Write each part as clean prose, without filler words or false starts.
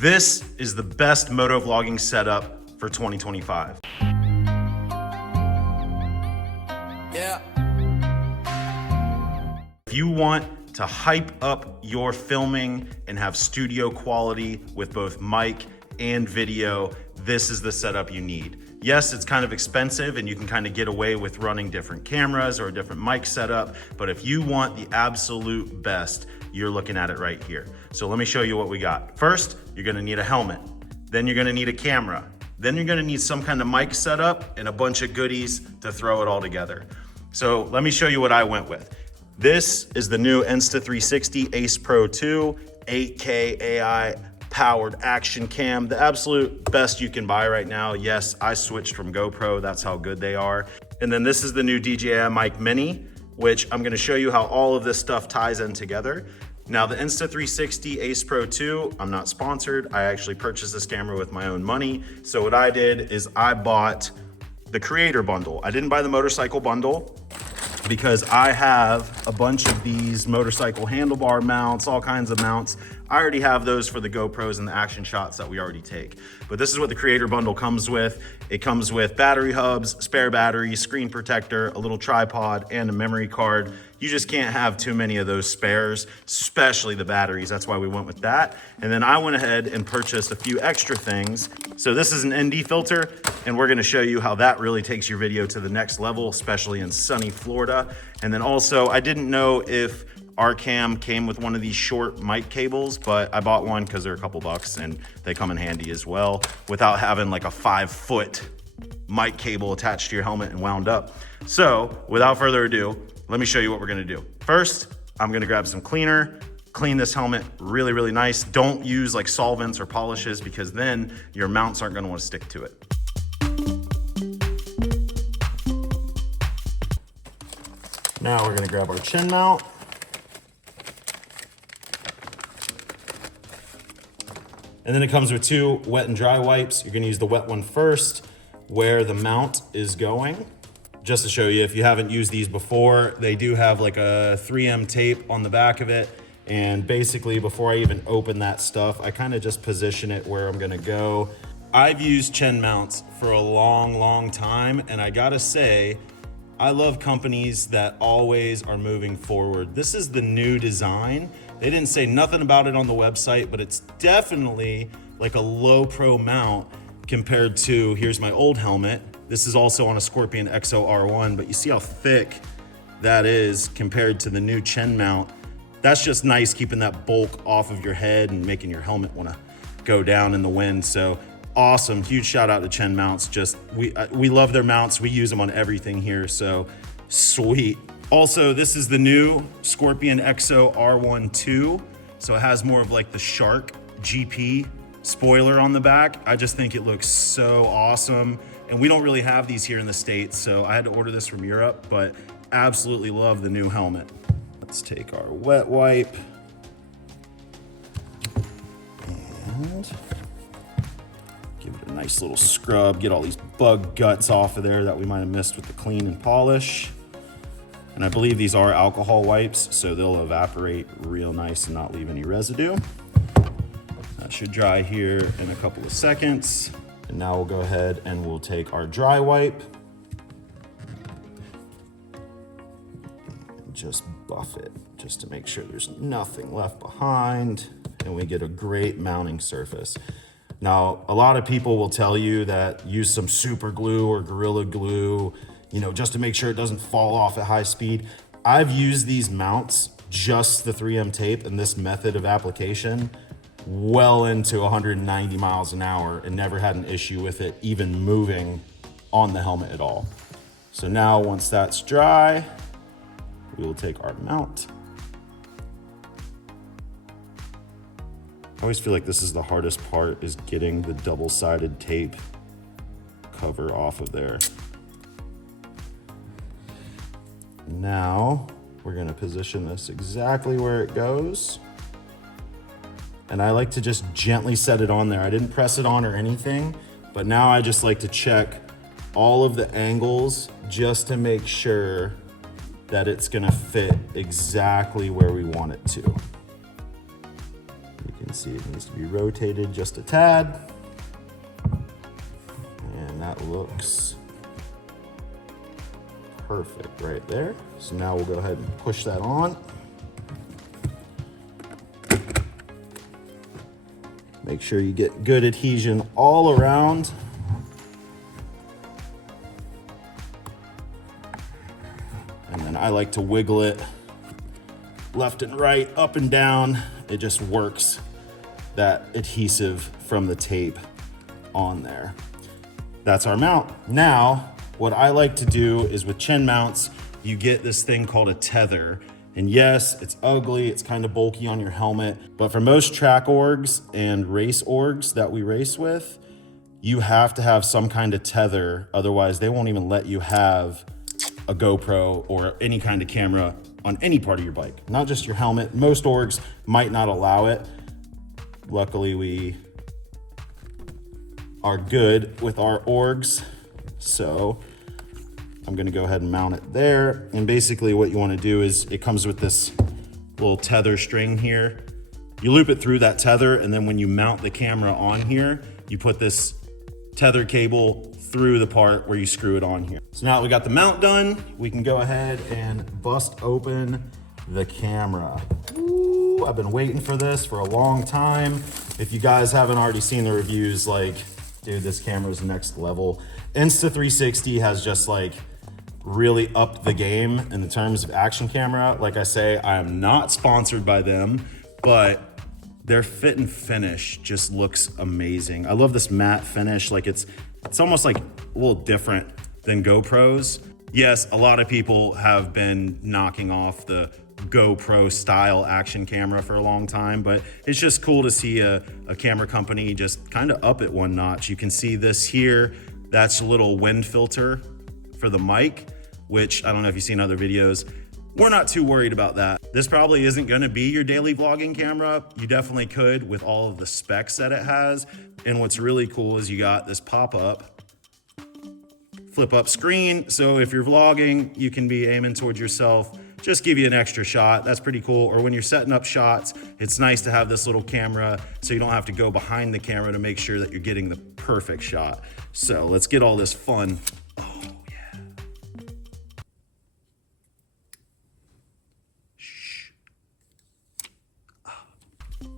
This is the best moto vlogging setup for 2025. Yeah. If you want to hype up your filming and have studio quality with both mic and video, this is the setup you need. Yes, it's kind of expensive and you can kind of get away with running different cameras or a different mic setup, but if you want the absolute best, you're looking at it right here. So let me show you what we got. First, you're gonna need a helmet. Then you're gonna need a camera. Then you're gonna need some kind of mic setup and a bunch of goodies to throw it all together. So let me show you what I went with. This is the new Insta360 Ace Pro 2 8K AI powered action cam, the absolute best you can buy right now. Yes, I switched from GoPro, that's how good they are. And then this is the new DJI Mic Mini, which I'm gonna show you how all of this stuff ties in together. Now the Insta360 Ace Pro 2, I'm not sponsored. I actually purchased this camera with my own money. So what I did is I bought the creator bundle. I didn't buy the motorcycle bundle because I have a bunch of these motorcycle handlebar mounts, all kinds of mounts. I already have those for the GoPros and the action shots that we already take. But this is what the creator bundle comes with. It comes with battery hubs, spare batteries, screen protector, a little tripod, and a memory card. You just can't have too many of those spares, especially the batteries. That's why we went with that. And then I went ahead and purchased a few extra things. So this is an ND filter, and we're gonna show you how that really takes your video to the next level, especially in sunny Florida. And then also, I didn't know if our cam came with one of these short mic cables, but I bought one because they're a couple bucks and they come in handy as well without having like a 5-foot mic cable attached to your helmet and wound up. So without further ado, let me show you what we're gonna do. First, I'm gonna grab some cleaner, clean this helmet really, really nice. Don't use like solvents or polishes because then your mounts aren't gonna wanna stick to it. Now we're gonna grab our chin mount. And then it comes with two wet and dry wipes. You're gonna use the wet one first where the mount is going. Just to show you, if you haven't used these before, they do have like a 3M tape on the back of it. And basically before I even open that stuff, I kind of just position it where I'm gonna go. I've used chin mounts for a long, long time. And I gotta say, I love companies that always are moving forward. This is the new design. They didn't say nothing about it on the website, but it's definitely like a low pro mount compared to, here's my old helmet. This is also on a Scorpion XO R1, but you see how thick that is compared to the new chin mount. That's just nice, keeping that bulk off of your head and making your helmet wanna go down in the wind. So awesome, huge shout out to Chin Mounts. Just, we love their mounts. We use them on everything here, so sweet. Also, this is the new Scorpion XO R1 2. So it has more of like the Shark GP spoiler on the back. I just think it looks so awesome. And we don't really have these here in the States, so I had to order this from Europe, but absolutely love the new helmet. Let's take our wet wipe and give it a nice little scrub, get all these bug guts off of there that we might have missed with the clean and polish. And I believe these are alcohol wipes, so they'll evaporate real nice and not leave any residue. That should dry here in a couple of seconds. And now we'll go ahead and we'll take our dry wipe and just buff it, just to make sure there's nothing left behind and we get a great mounting surface. Now, a lot of people will tell you that use some super glue or Gorilla Glue, you know, just to make sure it doesn't fall off at high speed. I've used these mounts, just the 3M tape and this method of application, well into 190 miles an hour and never had an issue with it even moving on the helmet at all. So now once that's dry, we will take our mount. I always feel like this is the hardest part, is getting the double-sided tape cover off of there. Now we're gonna position this exactly where it goes. And I like to just gently set it on there. I didn't press it on or anything, but now I just like to check all of the angles just to make sure that it's gonna fit exactly where we want it to. You can can see it needs to be rotated just a tad. And that looks perfect right there. So now we'll go ahead and push that on. Make sure you get good adhesion all around. And then I like to wiggle it left and right, up and down. It just works that adhesive from the tape on there. That's our mount. Now, what I like to do is with chin mounts, you get this thing called a tether. And yes, it's ugly, it's kind of bulky on your helmet, but for most track orgs and race orgs that we race with, you have to have some kind of tether, otherwise they won't even let you have a GoPro or any kind of camera on any part of your bike, not just your helmet. Most orgs might not allow it. Luckily, we are good with our orgs, so I'm gonna go ahead and mount it there. And basically what you wanna do is, it comes with this little tether string here. You loop it through that tether, and then when you mount the camera on here, you put this tether cable through the part where you screw it on here. So now that we got the mount done, we can go ahead and bust open the camera. Ooh, I've been waiting for this for a long time. If you guys haven't already seen the reviews, like, dude, this camera is next level. Insta360 has just like really upped the game in the terms of action camera. Like I say, I am not sponsored by them, but their fit and finish just looks amazing. I love this matte finish. Like it's almost like a little different than GoPros. Yes, a lot of people have been knocking off the GoPro style action camera for a long time, but it's just cool to see a camera company just kind of up it one notch. You can see this here. That's a little wind filter for the mic, which I don't know if you've seen other videos. We're not too worried about that. This probably isn't gonna be your daily vlogging camera. You definitely could with all of the specs that it has. And what's really cool is you got this pop-up, flip-up screen. So if you're vlogging, you can be aiming towards yourself, just give you an extra shot. That's pretty cool. Or when you're setting up shots, it's nice to have this little camera so you don't have to go behind the camera to make sure that you're getting the perfect shot. So let's get all this fun. Oh, yeah. Shh. Oh.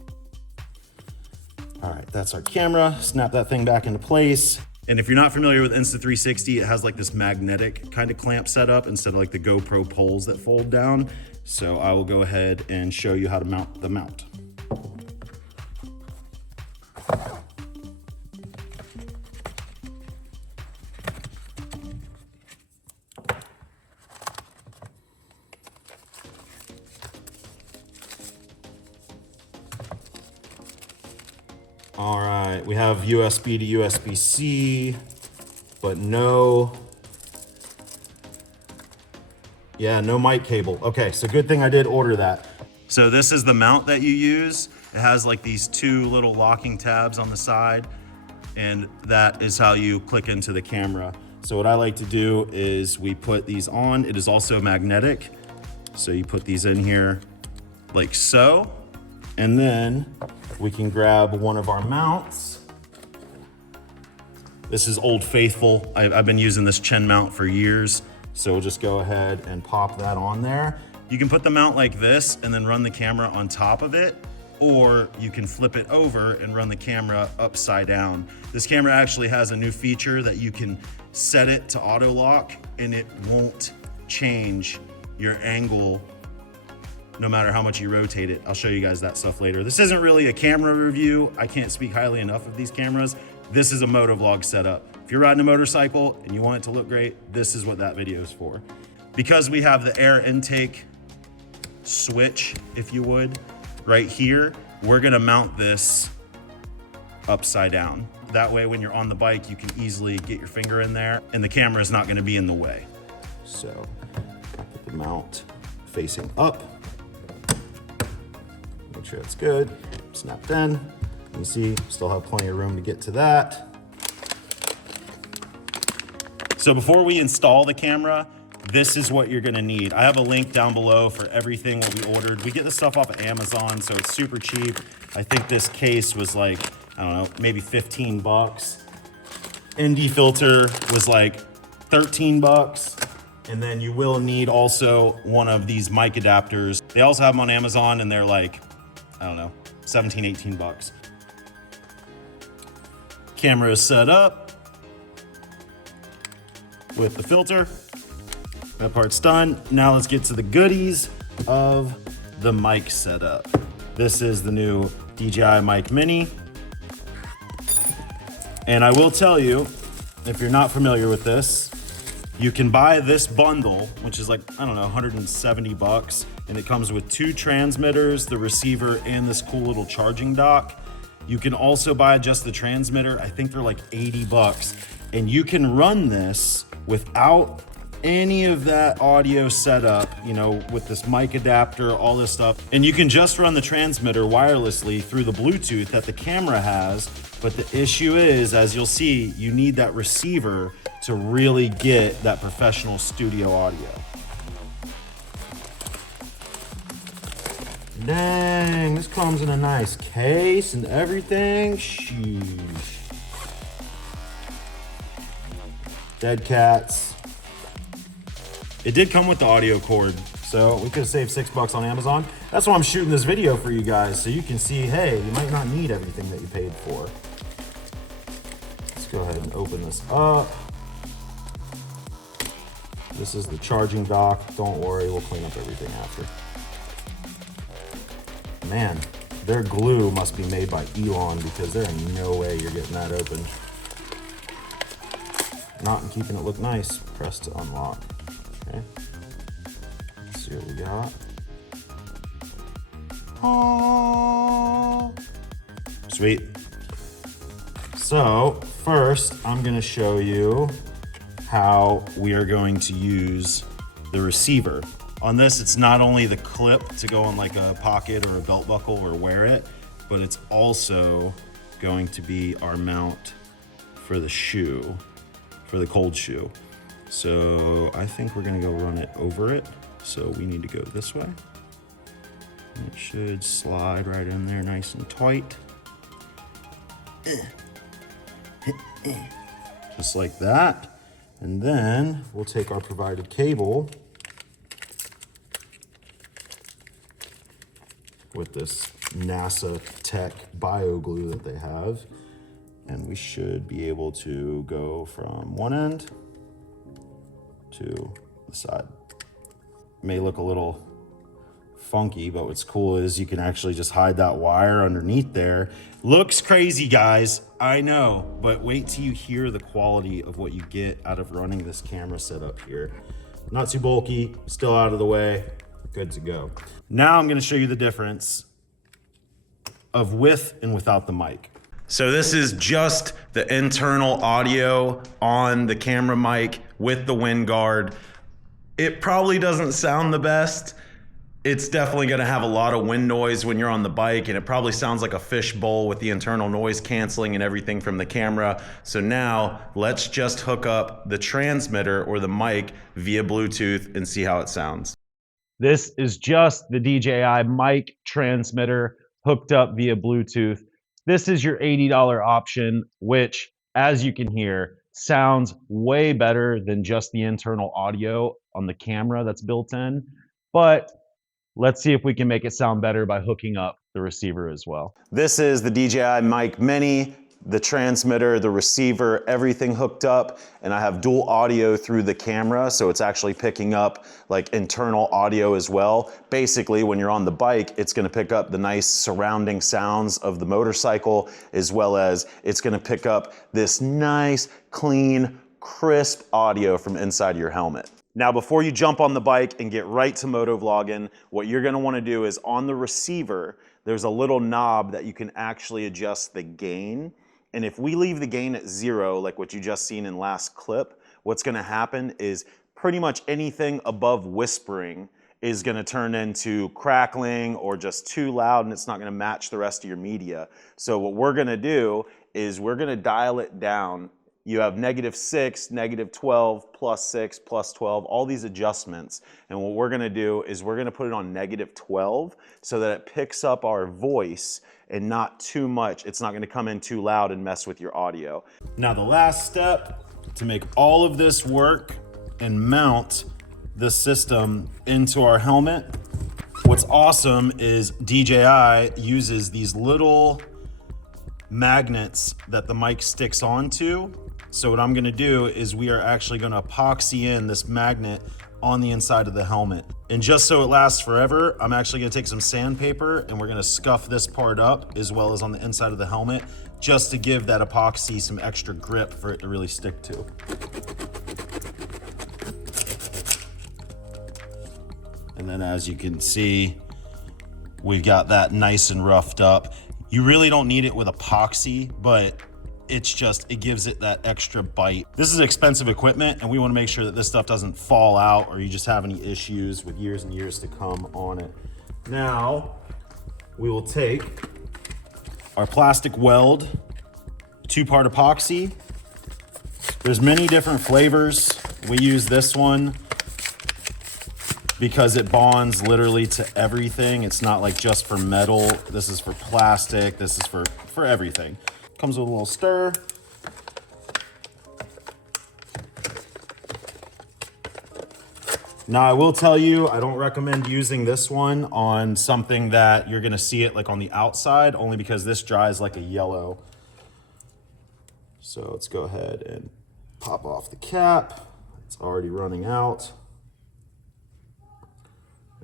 All right, that's our camera. Snap that thing back into place. And if you're not familiar with Insta360, it has like this magnetic kind of clamp setup instead of like the GoPro poles that fold down. So I will go ahead and show you how to mount the mount. All right, we have USB to USB-C, but no mic cable. Okay, so good thing I did order that. So this is the mount that you use. It has like these two little locking tabs on the side, and that is how you click into the camera. So what I like to do is we put these on. It is also magnetic. So you put these in here like so, and then we can grab one of our mounts. This is Old Faithful. I've been using this chin mount for years. So we'll just go ahead and pop that on there. You can put the mount like this and then run the camera on top of it, or you can flip it over and run the camera upside down. This camera actually has a new feature that you can set it to auto lock and it won't change your angle no matter how much you rotate it. I'll show you guys that stuff later. This isn't really a camera review. I can't speak highly enough of these cameras. This is a motovlog setup. If you're riding a motorcycle and you want it to look great, this is what that video is for. Because we have the air intake switch, if you would, right here, we're gonna mount this upside down. That way, when you're on the bike, you can easily get your finger in there and the camera is not gonna be in the way. So, put the mount facing up. Make sure it's good, snapped in. You see, still have plenty of room to get to that. So before we install the camera, this is what you're gonna need. I have a link down below for everything what we ordered. We get this stuff off of Amazon, so it's super cheap. I think this case was like, I don't know, maybe 15 bucks. ND filter was like 13 bucks. And then you will need also one of these mic adapters. They also have them on Amazon and they're like, I don't know, 17, 18 bucks. Camera is set up with the filter. That part's done. Now let's get to the goodies of the mic setup. This is the new DJI Mic Mini. And I will tell you, if you're not familiar with this, you can buy this bundle, which is like, I don't know, 170 bucks. And it comes with 2 transmitters, the receiver, and this cool little charging dock. You can also buy just the transmitter. I think they're like 80 bucks. And you can run this without any of that audio setup, you know, with this mic adapter, all this stuff. And you can just run the transmitter wirelessly through the Bluetooth that the camera has. But the issue is, as you'll see, you need that receiver to really get that professional studio audio. Dang, this comes in a nice case and everything. Sheesh. Dead cats. It did come with the audio cord, so we could have saved 6 bucks on Amazon. That's why I'm shooting this video for you guys, so you can see, hey, you might not need everything that you paid for. Let's go ahead and open this up. This is the charging dock. Don't worry, we'll clean up everything after. Man, their glue must be made by Elon because there ain't no way you're getting that open. Not in keeping it look nice. Press to unlock. Okay. Let's see what we got. Oh, sweet. So first, I'm gonna show you how we are going to use the receiver. On this, it's not only the clip to go in like a pocket or a belt buckle or wear it, but it's also going to be our mount for the shoe, for the cold shoe. So I think we're gonna go run it over it. So we need to go this way. And it should slide right in there nice and tight. Just like that. And then we'll take our provided cable with this NASA Tech bio glue that they have. And we should be able to go from one end to the side. It may look a little funky, but what's cool is you can actually just hide that wire underneath there. Looks crazy, guys, I know, but wait till you hear the quality of what you get out of running this camera setup here. Not too bulky, still out of the way, good to go. Now I'm gonna show you the difference of with and without the mic. So this is just the internal audio on the camera mic with the wind guard. It probably doesn't sound the best. It's definitely gonna have a lot of wind noise when you're on the bike, and it probably sounds like a fish bowl with the internal noise canceling and everything from the camera. So now let's just hook up the transmitter or the mic via Bluetooth and see how it sounds. This is just the DJI mic transmitter hooked up via Bluetooth. This is your $80 option, which, as you can hear, sounds way better than just the internal audio on the camera that's built in. But let's see if we can make it sound better by hooking up the receiver as well. This is the DJI Mic Mini, the transmitter, the receiver, everything hooked up, and I have dual audio through the camera, so it's actually picking up like internal audio as well. Basically, when you're on the bike, it's gonna pick up the nice surrounding sounds of the motorcycle, as well as it's gonna pick up this nice, clean, crisp audio from inside of your helmet. Now, before you jump on the bike and get right to motovlogging, what you're gonna wanna do is on the receiver, there's a little knob that you can actually adjust the gain. And if we leave the gain at 0, like what you just seen in last clip, what's gonna happen is pretty much anything above whispering is gonna turn into crackling or just too loud, and it's not gonna match the rest of your media. So what we're gonna do is we're gonna dial it down you have -6, -12, +6, +12, all these adjustments. And what we're gonna do is we're gonna put it on -12 so that it picks up our voice and not too much. It's not gonna come in too loud and mess with your audio. Now the last step to make all of this work and mount the system into our helmet, what's awesome is DJI uses these little magnets that the mic sticks onto. So what I'm gonna do is we are actually gonna epoxy in this magnet on the inside of the helmet. And just so it lasts forever, I'm actually gonna take some sandpaper and we're gonna scuff this part up as well as on the inside of the helmet, just to give that epoxy some extra grip for it to really stick to. And then as you can see, we've got that nice and roughed up. You really don't need it with epoxy, but it gives it that extra bite. This is expensive equipment and we wanna make sure that this stuff doesn't fall out or you just have any issues with years and years to come on it. Now, we will take our plastic weld 2-part epoxy. There's many different flavors. We use this one because it bonds literally to everything. It's not like just for metal. This is for plastic. This is for everything. Comes with a little stir. Now I will tell you, I don't recommend using this one on something that you're gonna see it like on the outside, only because this dries like a yellow. So let's go ahead and pop off the cap. It's already running out.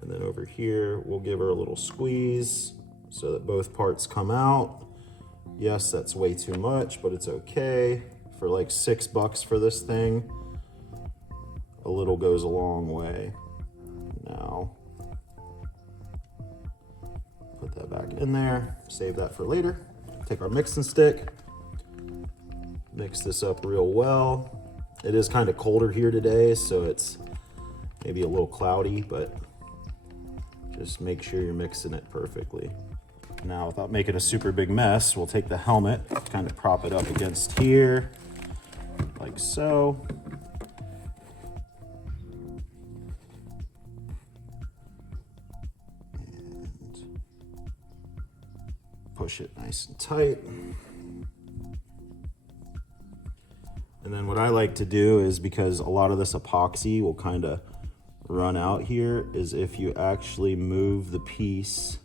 And then over here, we'll give her a little squeeze so that both parts come out. Yes, that's way too much, but it's okay. For like $6 for this thing, a little goes a long way. Now, put that back in there, save that for later. Take our mixing stick, mix this up real well. It is kind of colder here today, so it's maybe a little cloudy, but just make sure you're mixing it perfectly. Now, without making a super big mess, we'll take the helmet, kind of prop it up against here, like so. And push it nice and tight. And then what I like to do is, because a lot of this epoxy will kind of run out here, is if you actually move the piece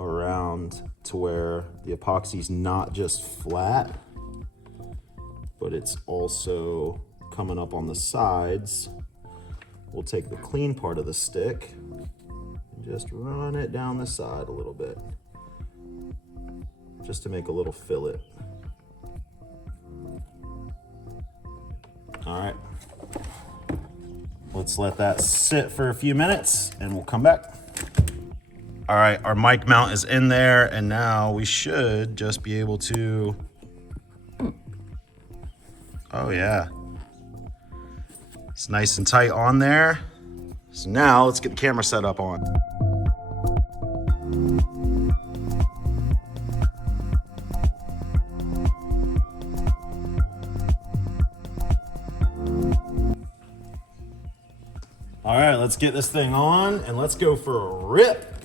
around to where the epoxy's not just flat, but it's also coming up on the sides. We'll take the clean part of the stick and just run it down the side a little bit, just to make a little fillet. All right, let's let that sit for a few minutes and we'll come back. All right, our mic mount is in there, and now we should just be able to, oh yeah. It's nice and tight on there. So now let's get the camera set up on. All right, let's get this thing on and let's go for a rip.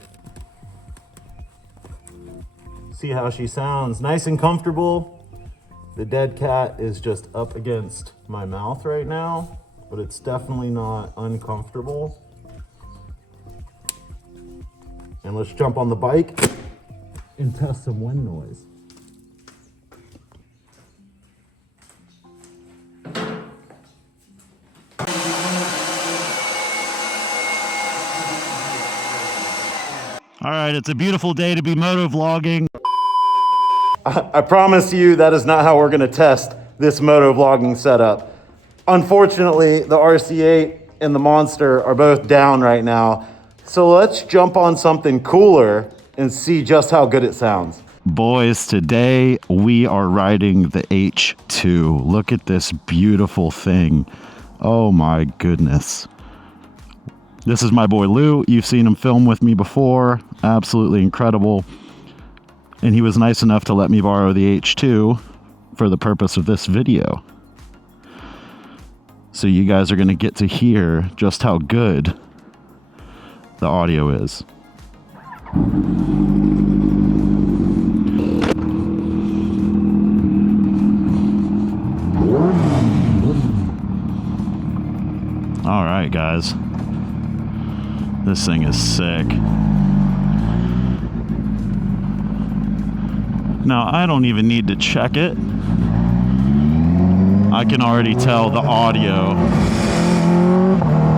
See how she sounds, nice and comfortable. The dead cat is just up against my mouth right now, but it's definitely not uncomfortable. And let's jump on the bike and test some wind noise. All right, it's a beautiful day to be motovlogging. I promise you that is not how we're gonna test this motovlogging setup. Unfortunately, the RC8 and the Monster are both down right now. So let's jump on something cooler and see just how good it sounds. Boys, today we are riding the H2. Look at this beautiful thing. Oh my goodness. This is my boy Lou. You've seen him film with me before. Absolutely incredible. And he was nice enough to let me borrow the H2 for the purpose of this video. So you guys are going to get to hear just how good the audio is. All right, guys. This thing is sick. Now, I don't even need to check it. I can already tell the audio.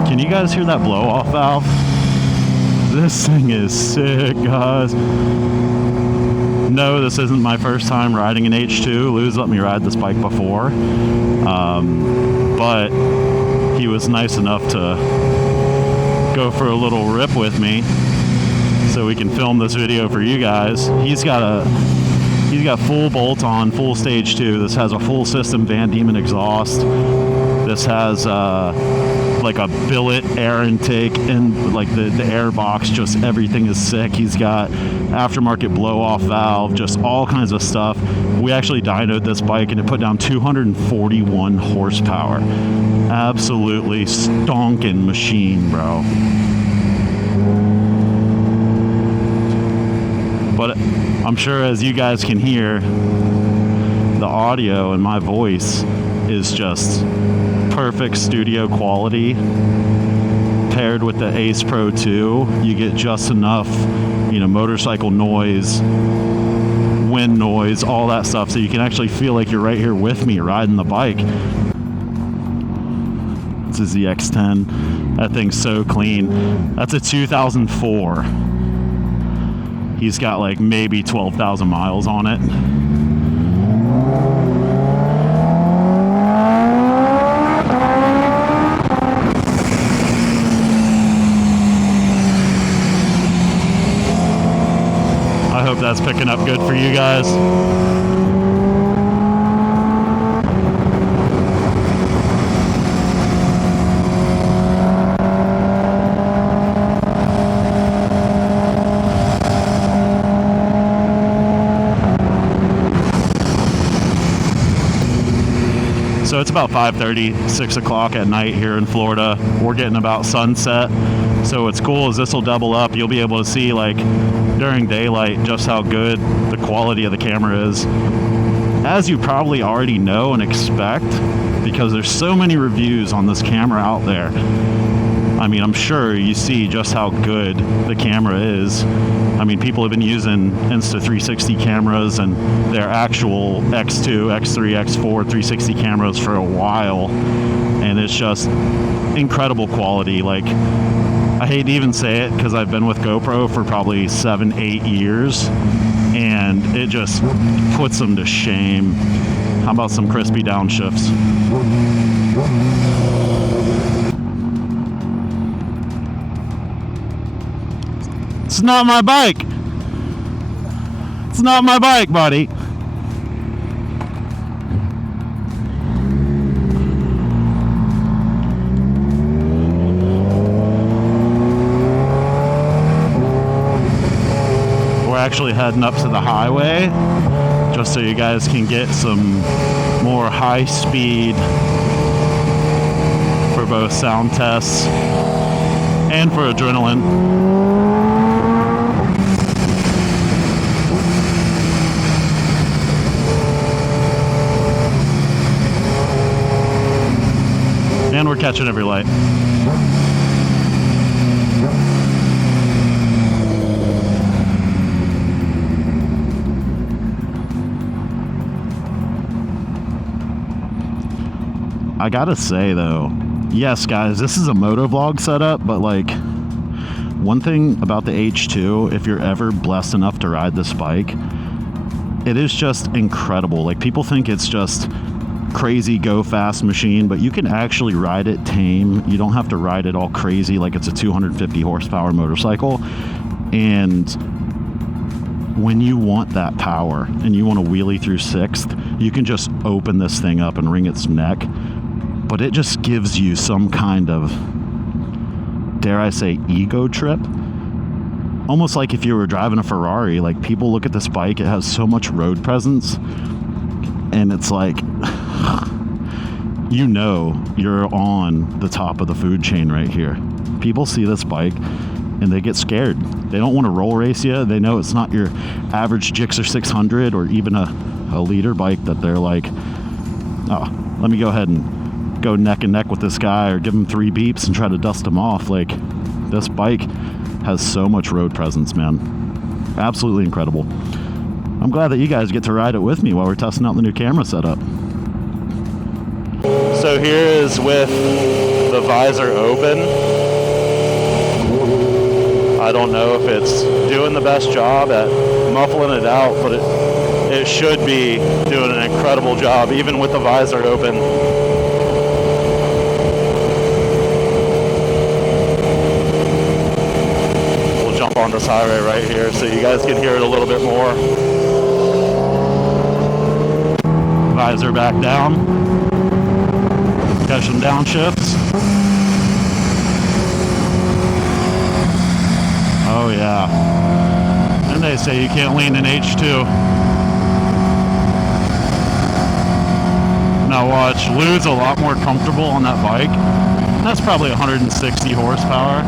Can you guys hear that blow-off valve? This thing is sick, guys. No, this isn't my first time riding an H2. Lou's let me ride this bike before. But he was nice enough to go for a little rip with me so we can film this video for you guys. He's got full bolt-on, full stage 2. This has a full system Van Diemen exhaust. This has like a billet air intake and like the air box, just everything is sick. He's got aftermarket blow-off valve, just all kinds of stuff. We actually dynoed this bike and it put down 241 horsepower. Absolutely stonking machine, bro. But I'm sure, as you guys can hear, the audio and my voice is just perfect studio quality. Paired with the Ace Pro 2, you get just enough, motorcycle noise, wind noise, all that stuff, so you can actually feel like you're right here with me riding the bike. This is the X10. That thing's so clean. That's a 2004. He's got like maybe 12,000 miles on it. I hope that's picking up good for you guys. So it's about 5:30, 6 o'clock at night here in Florida. We're getting about sunset. So what's cool is this will double up. You'll be able to see, like, during daylight just how good the quality of the camera is. As you probably already know and expect, because there's so many reviews on this camera out there. I mean, I'm sure you see just how good the camera is. I mean, people have been using Insta360 cameras and their actual X2, X3, X4 360 cameras for a while, and it's just incredible quality. Like, I hate to even say it because I've been with GoPro for probably 7-8 years, and it just puts them to shame. How about some crispy downshifts? It's not my bike. It's not my bike, buddy. We're actually heading up to the highway just so you guys can get some more high speed for both sound tests and for adrenaline. And we're catching every light. I gotta say though, yes guys, this is a motovlog setup, but like, one thing about the H2, if you're ever blessed enough to ride this bike, it is just incredible. Like, people think it's just crazy go fast machine, but you can actually ride it tame. You don't have to ride it all crazy like it's a 250 horsepower motorcycle. And when you want that power and you want to wheelie through 6th, you can just open this thing up and wring its neck. But it just gives you some kind of, dare I say, ego trip. Almost like if you were driving a Ferrari. Like, people look at this bike, it has so much road presence. and it's like, you know, you're on the top of the food chain right here. People see this bike and they get scared. They don't want to roll race you. They know it's not your average Gixxer 600 or even a leader bike that they're like, oh, let me go ahead and go neck and neck with this guy or give him 3 beeps and try to dust him off. Like, this bike has so much road presence, man. Absolutely incredible. I'm glad that you guys get to ride it with me while we're testing out the new camera setup. So here is with the visor open. I don't know if it's doing the best job at muffling it out, but it should be doing an incredible job, even with the visor open. We'll jump on this highway right here so you guys can hear it a little bit more. Visor back down. Catch some downshifts. Oh yeah. And they say you can't lean in H2. Now watch, Lou's a lot more comfortable on that bike. That's probably 160 horsepower.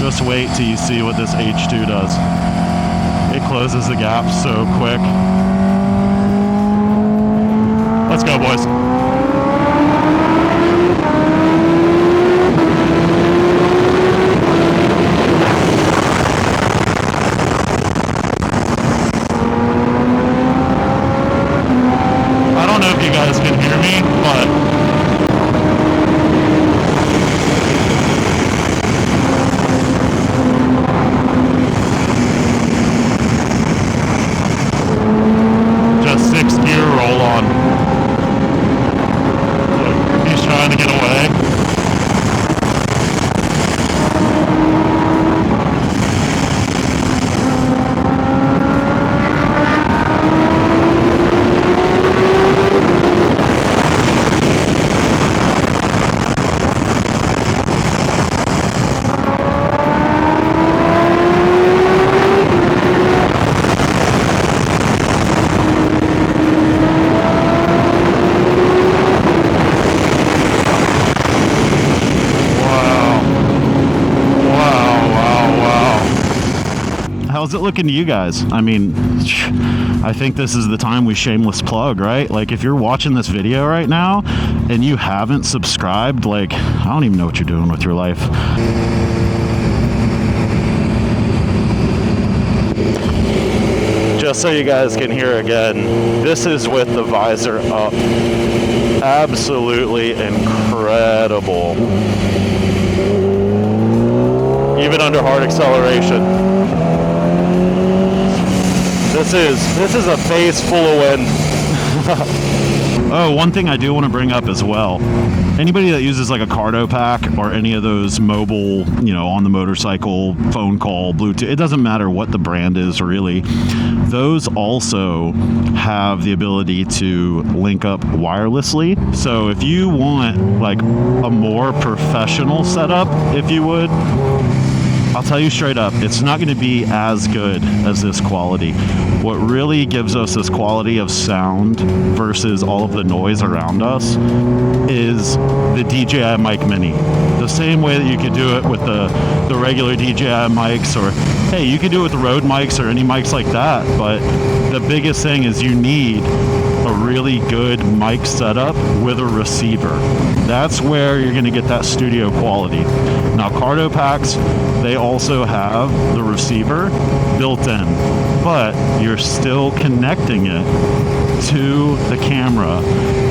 Just wait till you see what this H2 does. It closes the gap so quick. Let's go, boys. How's it looking to you guys? I mean, I think this is the time we shameless plug, right? Like, if you're watching this video right now and you haven't subscribed, like, I don't even know what you're doing with your life. Just so you guys can hear again, this is with the visor up. Absolutely incredible. Even under hard acceleration. This is a face full of wind. Oh, one thing I do want to bring up as well. Anybody that uses like a cardo pack or any of those mobile, you know, on the motorcycle, phone call, Bluetooth, it doesn't matter what the brand is really. Those also have the ability to link up wirelessly. So if you want like a more professional setup, if you would, I'll tell you straight up, it's not going to be as good as this quality. What really gives us this quality of sound versus all of the noise around us is the DJI Mic Mini. The same way that you could do it with the regular DJI mics, or hey, you could do it with the Rode mics or any mics like that, but the biggest thing is you need a really good mic setup with a receiver. That's where you're going to get that studio quality. Now, cardo packs, they also have the receiver built in, but you're still connecting it to the camera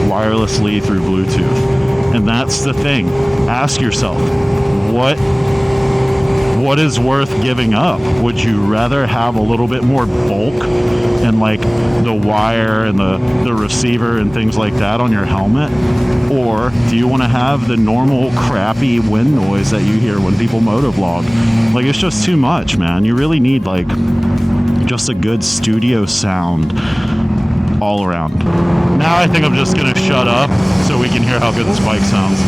wirelessly through Bluetooth. And that's the thing. Ask yourself, what is worth giving up? Would you rather have a little bit more bulk and like the wire and the receiver and things like that on your helmet? Or do you want to have the normal crappy wind noise that you hear when people motovlog? Like, it's just too much, man. You really need like just a good studio sound all around. Now I think I'm just gonna shut up so we can hear how good this bike sounds.